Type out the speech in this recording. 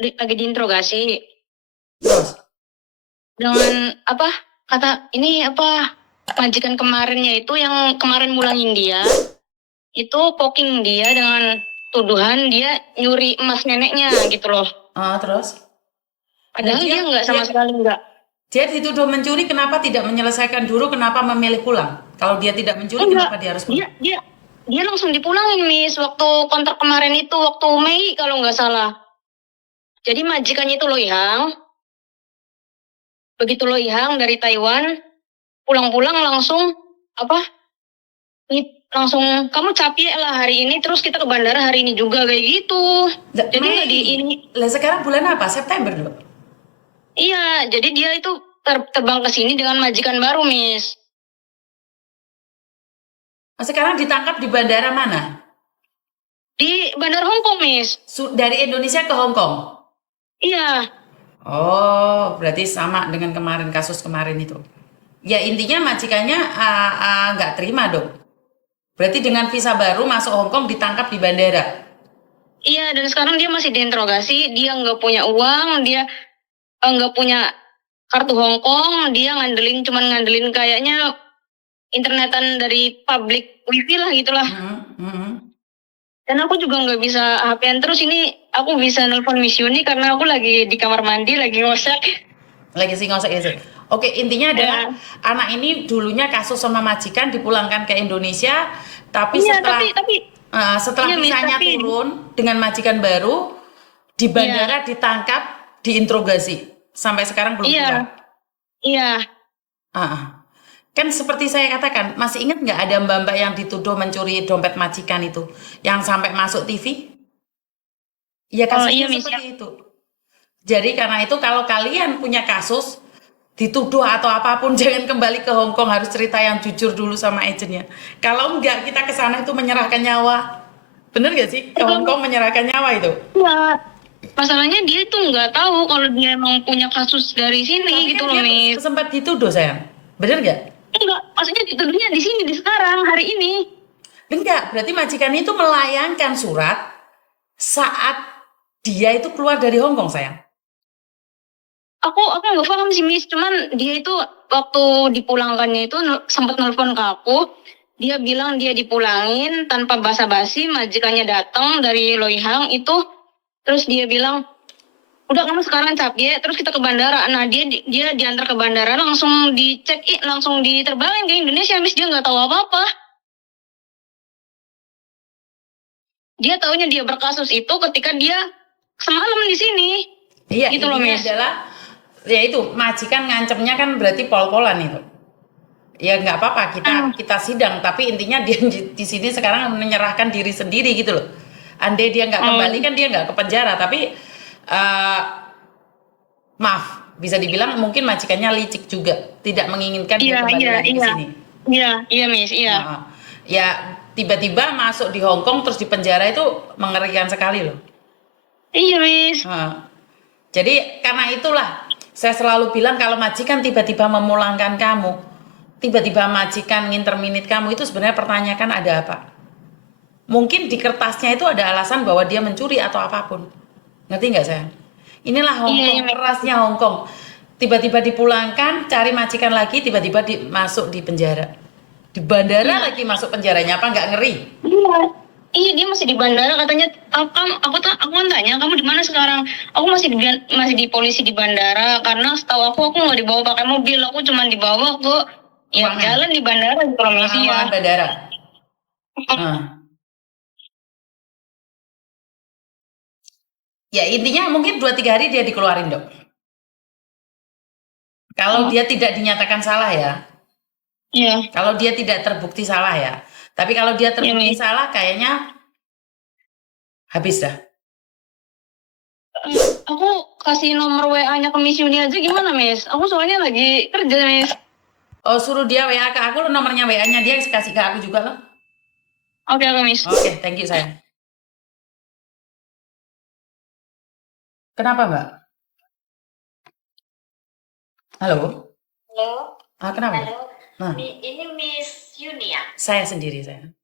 lagi diinterogasi Terus? dengan apa kata ini apa majikan kemarinnya itu yang kemarin mulangin dia itu poking dia dengan tuduhan dia nyuri emas neneknya gitu loh. Terus? Nah, Padahal dia nggak sama sekali nggak. dia dituduh mencuri, kenapa tidak menyelesaikan dulu, kenapa memilih pulang? Kalau dia tidak mencuri, Enggak, kenapa dia harus dia pulang? dia dia langsung dipulangin Miss waktu kontrak kemarin itu waktu Mei kalau nggak salah. Jadi majikannya itu Loy Hang. Begitu Loy Hang dari Taiwan pulang-pulang langsung apa langsung kamu capek lah hari ini terus kita ke bandara hari ini juga kayak gitu. Jadi nggak di ini. Lah sekarang bulan apa? September dong. Iya, jadi dia itu terbang ke sini dengan majikan baru, Miss. Sekarang ditangkap di bandara mana? Di Bandara Hong Kong, Miss. Dari Indonesia ke Hong Kong? Iya. Oh, berarti sama dengan kemarin, kasus kemarin itu. Ya intinya majikannya nggak terima dong. Berarti dengan visa baru masuk Hong Kong ditangkap di bandara. Iya, dan sekarang dia masih diinterogasi. Dia nggak punya uang, dia nggak punya kartu Hong Kong. Dia cuman ngandelin kayaknya internetan dari public wifi lah gitulah. Dan aku juga nggak bisa HP-an terus ini. Aku bisa nelpon Miss Yuni karena aku lagi di kamar mandi, lagi ngosek. Lagi sih ngosek ya. Oke, intinya adalah anak ini dulunya kasus sama majikan dipulangkan ke Indonesia, tapi Iya, setelah iya, Miss, visanya turun dengan majikan baru di bandara ditangkap, diinterogasi. Sampai sekarang belum keluar. Iya. Kan seperti saya katakan, masih ingat nggak ada mbak-mbak yang dituduh mencuri dompet majikan itu, yang sampai masuk TV? Ya kasusnya seperti itu. Jadi karena itu kalau kalian punya kasus, dituduh atau apapun, jangan kembali ke Hong Kong, harus cerita yang jujur dulu sama agentnya. Kalau enggak, kita ke sana itu menyerahkan nyawa. Bener gak sih? Ke Hong Kong menyerahkan nyawa itu? Iya. Masalahnya dia tuh nggak tahu kalau dia emang punya kasus dari sini. Tapi gitu loh, Miss. Sempat dituduh, sayang. Bener gak? Enggak, maksudnya dituduhnya di sini, di sekarang, hari ini. Enggak, berarti majikan itu melayangkan surat saat dia itu keluar dari Hong Kong, sayang. Aku nggak paham sih, Miss. Cuman dia itu waktu dipulangkannya itu sempat nelfon ke aku. Dia bilang dia dipulangin tanpa basa-basi. Majikannya datang dari Loy Hang itu. Terus dia bilang, udah kamu sekarang capek, terus kita ke bandara. Nah dia diantar ke bandara, langsung dicek, langsung diterbangin ke Indonesia, Miss. Dia nggak tahu apa-apa. Dia taunya dia berkasus itu ketika dia semalam di sini. Iya, gitu loh, Miss. Adalah ya itu majikan ngancemnya kan berarti pol-polan itu. Ya nggak apa-apa, kita sidang, tapi intinya dia di sini sekarang menyerahkan diri sendiri gitu loh. Andai dia nggak kembali kan dia nggak ke penjara, tapi maaf, bisa dibilang mungkin majikannya licik juga, tidak menginginkan dia kembali lagi ke sini. Iya, Miss, iya. Ya tiba-tiba masuk di Hong Kong terus di penjara itu mengerikan sekali loh. Iya, Miss. Jadi karena itulah saya selalu bilang kalau majikan tiba-tiba memulangkan kamu, tiba-tiba majikan nginterminate kamu, itu sebenarnya pertanyakan ada apa. Mungkin di kertasnya itu ada alasan bahwa dia mencuri atau apapun. Ngerti nggak sayang? Inilah Hong Kong, kerasnya Hong Kong. Tiba-tiba dipulangkan, cari majikan lagi, tiba-tiba masuk di penjara. Di bandara lagi masuk penjaranya, apa nggak ngeri? Iya, dia masih di bandara katanya. Aku kan tanya, kamu di mana sekarang? Aku masih di polisi di bandara karena setahu aku nggak dibawa pakai mobil, aku cuma dibawa ke jalan di bandara di Provinsi ya. Bandara. Ya intinya mungkin 2-3 hari dia dikeluarin dok. Kalau dia tidak dinyatakan salah ya. Iya. Kalau dia tidak terbukti salah ya. Tapi kalau dia terbukti salah kayaknya habis dah. Aku kasih nomor WA-nya ke Miss Yuni aja gimana, Miss? Aku soalnya lagi kerja, Miss. Oh, suruh dia WA ke aku, nomornya WA-nya dia kasih ke aku juga loh. Oke, Miss. Oke, thank you sayang. Kenapa, Mbak? Halo? Halo? Kenapa? Halo? Ini Miss Yuni ya? Saya sendiri, sayang.